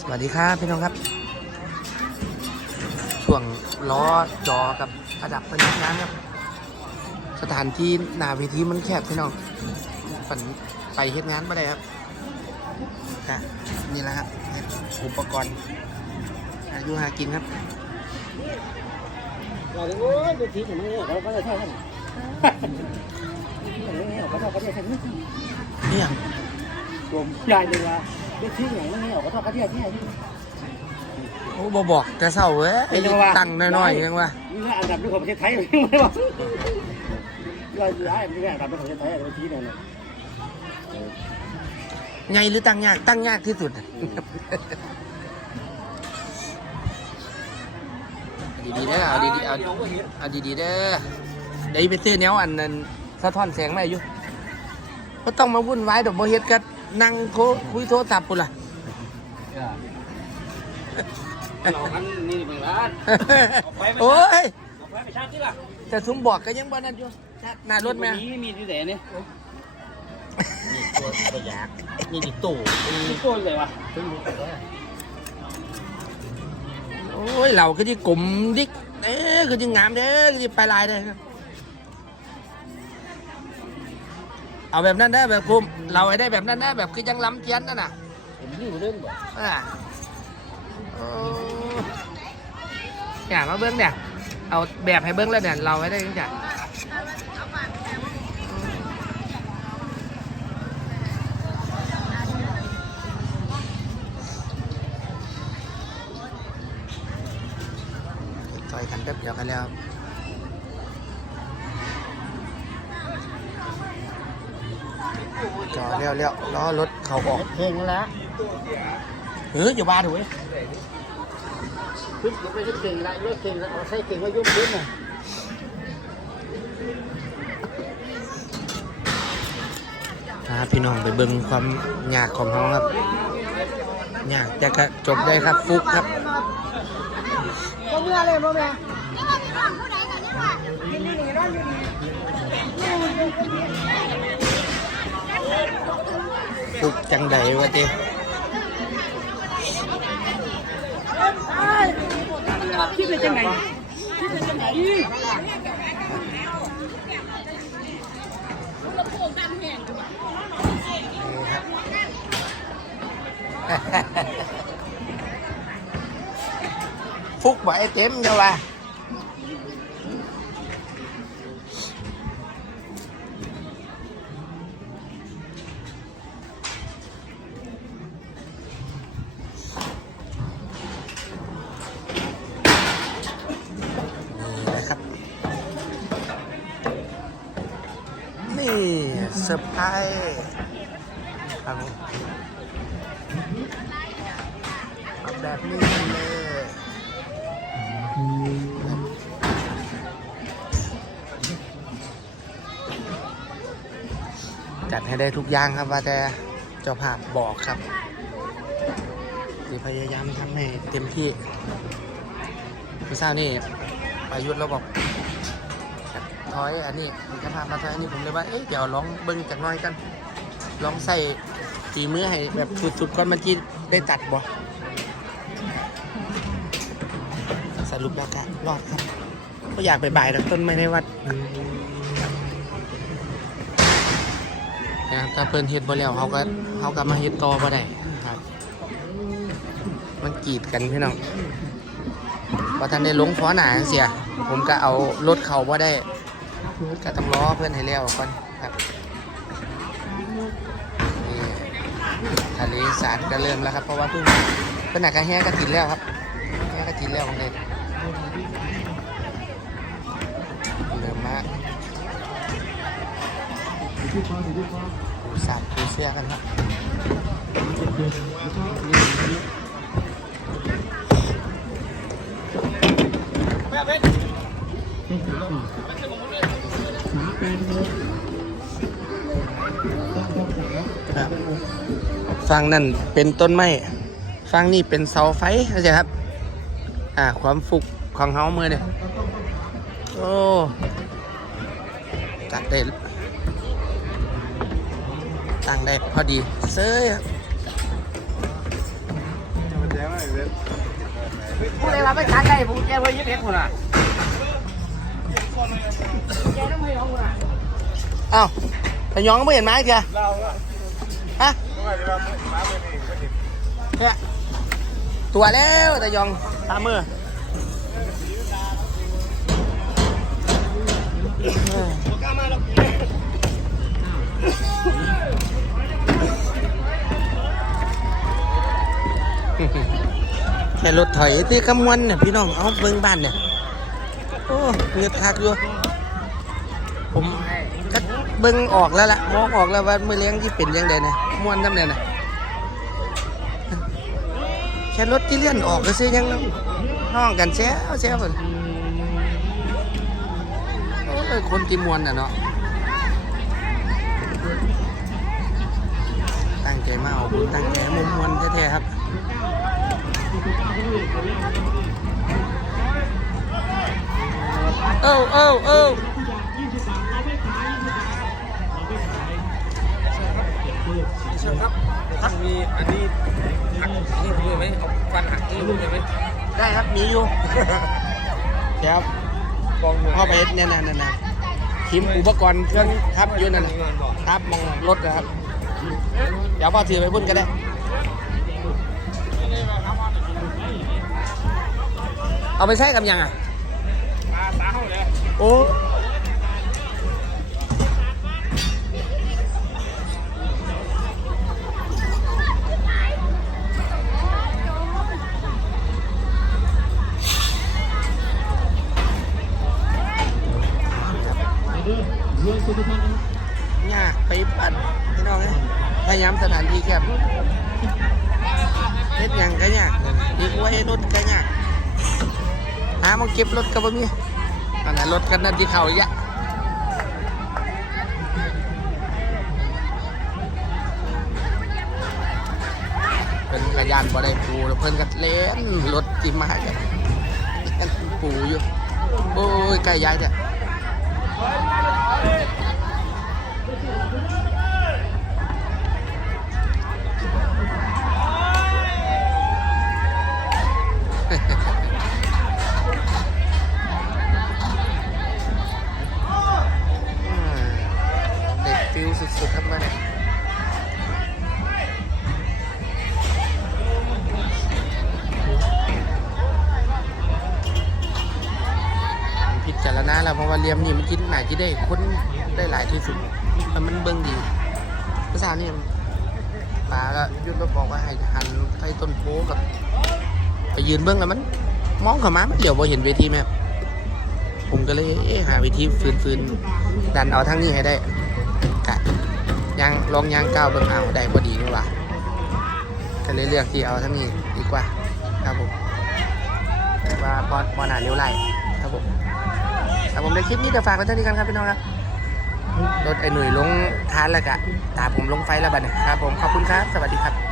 สวัสดีครับพี่น้องครับ ช่วงล้อจอกับระดับเป็นงานครับ สถานที่หน้าเวทีมันแคบพี่น้องฝันไปเฮ็ดงานมาได้ครับก็นี่แหละครับอุปกรณ์อายุหากินครับเราเลยโอ้ยดูทีอย่างนี้เราก็จะเท่ากันเขาเท่ากันเนี่ยเนี่ยรวมยายเลยว่า ดูทีอย่างนี้เขาเท่ากันเนี่ยที่นี่โอ้บบอกแต่เศร้าเว้ยไอ้ตั้งน้อยๆยังวะนี่ว่าอันดับของประเทศไทยไม่บอกเราย้ายนี่อันดับของประเทศไทยดูทีเนี่ยไงหรือตั้งยากตั้งยากที่สุดดีๆเด้อเอาดีๆเอาเอาดีๆเด้อเดี๋ยวไปซื้อแนวอันนั้นสะท้อนแสงมาอยู่ก็ต้องมาวุ่นวายดอกโมเฮ็ดก็นั่ งโทรคุยโทรศัพท์ปุ่นล่ะเราอันนี่เป็นร้านโอ้ยไปไปชาติที่ล่ะแต่ซุ้มบอกก็ยังบ่นั่นอยู่หน้ารถแม่นี้มีที่ไหนเนี่ยนี่ตัวประหยัดนี่ดิตู่มีต้นเลยวะโอ้ยเราก็ที่กลุ่มดิกเอ้ยก็ที่งามเด้อก็ที่ไปลายเด้อ เอาแบบนั้นได้แบบคุม เราให้ได้แบบนั้นได้แบบคือยังล้ำเทียนนั่นน่ะผมนี่เรื่องแบบอ่าโอ้เนี่ยมาเบิ้งเนี่ย เอาแบบให้เบิ้งแล้วเนี่ย เราให้ได้ยังไงต่อยกันแป๊บเดียวกันแล้ว จอเลี้ยวเลี้ยวล้อรถเขาออกเพลงแล้วเฮ้ยอย่าบ้าถูกไหมขึ้นไปขึ้นเก่งละรถเก่งละเอาใช้เก่งว่ายุ่งขึ้นน่ะพาพี่น้องไปเบิ่งความยากของเขาครับยากแต่ก็จบได้ครับฟุกครับก็เมื่อเลยพ่อแม่ฟุกจังใดวะเจ้คิดเป็น จังไงคิดเป็นจังไงฟุกบ่ไอ้เอร์ไพรส์ครับเอาแบบนี้เลยจัดให้ได้ทุกอย่างครับว่าแต่เจ้าภาพบอกครับที่พยายามทำให้เต็มที่พี่เศร้านี่ประยุทธ์เราบอก ถอยอันนี้เจ้าภามาถอยอันนี้ผมเลยว่าเอ๊ะเดี๋ยวลองเบิ้งจากหน้อยกัน ลองใส่ฝีมือให้แบบสุดๆก่อนมันจีได้ตัดบ่สรุปแล้วก็รอดครับก็อยากไปบ่ายๆแล้วต้นไม้ในวัดนะครับถ้าเพิ่นเฮ็ดบ่แล้วเขาก็เขาก็มาเฮ็ดต่อบ่ได้ครับ มันกีดกันพี่น้องพอท่านได้ลงฟ้อหนาเสีย ผมก็เอารถเขาบ่ได้ ก็ต้องรอเพื่อนให้แล้วก่อนครับนี่ทะเลสาดก็เริ่มแล้วครับ เพราะว่าเพิ่งเพิ่นน่ะก็แห้กระถินแล้วครับแห้กระถินแล้วของเด็กเริ่มมากปูสาดปูเสื้อกันครับ ครับฟังนั่นเป็นต้นไม้ฟังนี่เป็นเสาไฟเข้าใจครับ อ่า ความฟุกของเฮามือเนี่ยโอ้จัดได้ตั้งได้พอดีเซ้ยครับผู้ใดมาไปทานได้ผู้แกไว้เอ็ดคนอะแกต้องให้น้องคนอะ อ้าวแต่ยองก็ไม่เห็นไม้เถอะฮะทำไมจะเนี่ยตัวแล้วแต่ยองตามมือแค่รถถอยที่ขมวนเนี่ยพี่น้องเอาเบิ้งบ้านเนี่ย โอ้เงือดคักอยู่ผมก็เบิ้งออกแล้วล่ะมองออกแล้วว่ามือเลี้ยงที่เป็นยังไงนะมวนน้ำเนี่ยนะแค่รถที่เลื่อนออกก็ซื้อยังห้องกันแซวแซวเพิ่นโอ้ยคนที่มวนน่ะเนาะตั้งใจมาเอาบุญตั้งใจมุมมวนแท้ๆครับ เอ้าเอ้าเอ้าเชิญครับถ้ามีอันนี้หักนี่ผมเลยไหมเอาฟันหักนี่ผมเลยไหมได้ครับมีอยู่เดี๋ยวกองหน่วยเข้าไปเนี่ยนั่นนั่นนะทีมอุปกรณ์เครื่องทับอยู่นั่นน่ะเงินบอกครับมองรถนะครับ เดี๋ยวพ่อถือไปพุ่นก็ได้เอาไปใช้กับยังอะ โอ้ยากไปปั่นพี่น้องไงพยายามสถานที่แคบเฮ็ดหยังก็ยากอีกไว้รถก็ยากหามาเก็บรถกับบ่มี อันนั้นรถกันนั่นที่เขาเยอะเป็นกระยานบ่ได้ปูแล้วเพิ่นก็เล่นรถที่มากันเล่นปูอยู่โอ้ยใกล้ย้ายเถอะ กินหนาที่ได้คนได้หลายที่สุดแต่มันเบิ่งดีภาษานี่ปลาก็ยุดรถบอกว่าให้หันไปต้นโพกับไปยืนเบิ่งแล้วมัน มองเข้ามามันเหลียวพอเห็นเวทีไหมผมก็เลยเหาวิธีฟื้นๆดันเอาทั้งนี้ให้ได้กะยางลองยางก้าวเบิ่งเอาได้พอดีนี่ว่าก็เลยเลือกที่เอาทั้งนี้ดีกว่าครับผมแต่ว่าบอลบอหนาเลี้ยวไล่ ครับผมในคลิปนี้จะฝากไว้เท่านี้กันครับพี่น้องครับรถไอ้หนุ่ยลงทานแล้วกะตาผมลงไฟแล้วบัดเนี่ยครับผมขอบคุณครับ สวัสดีครับ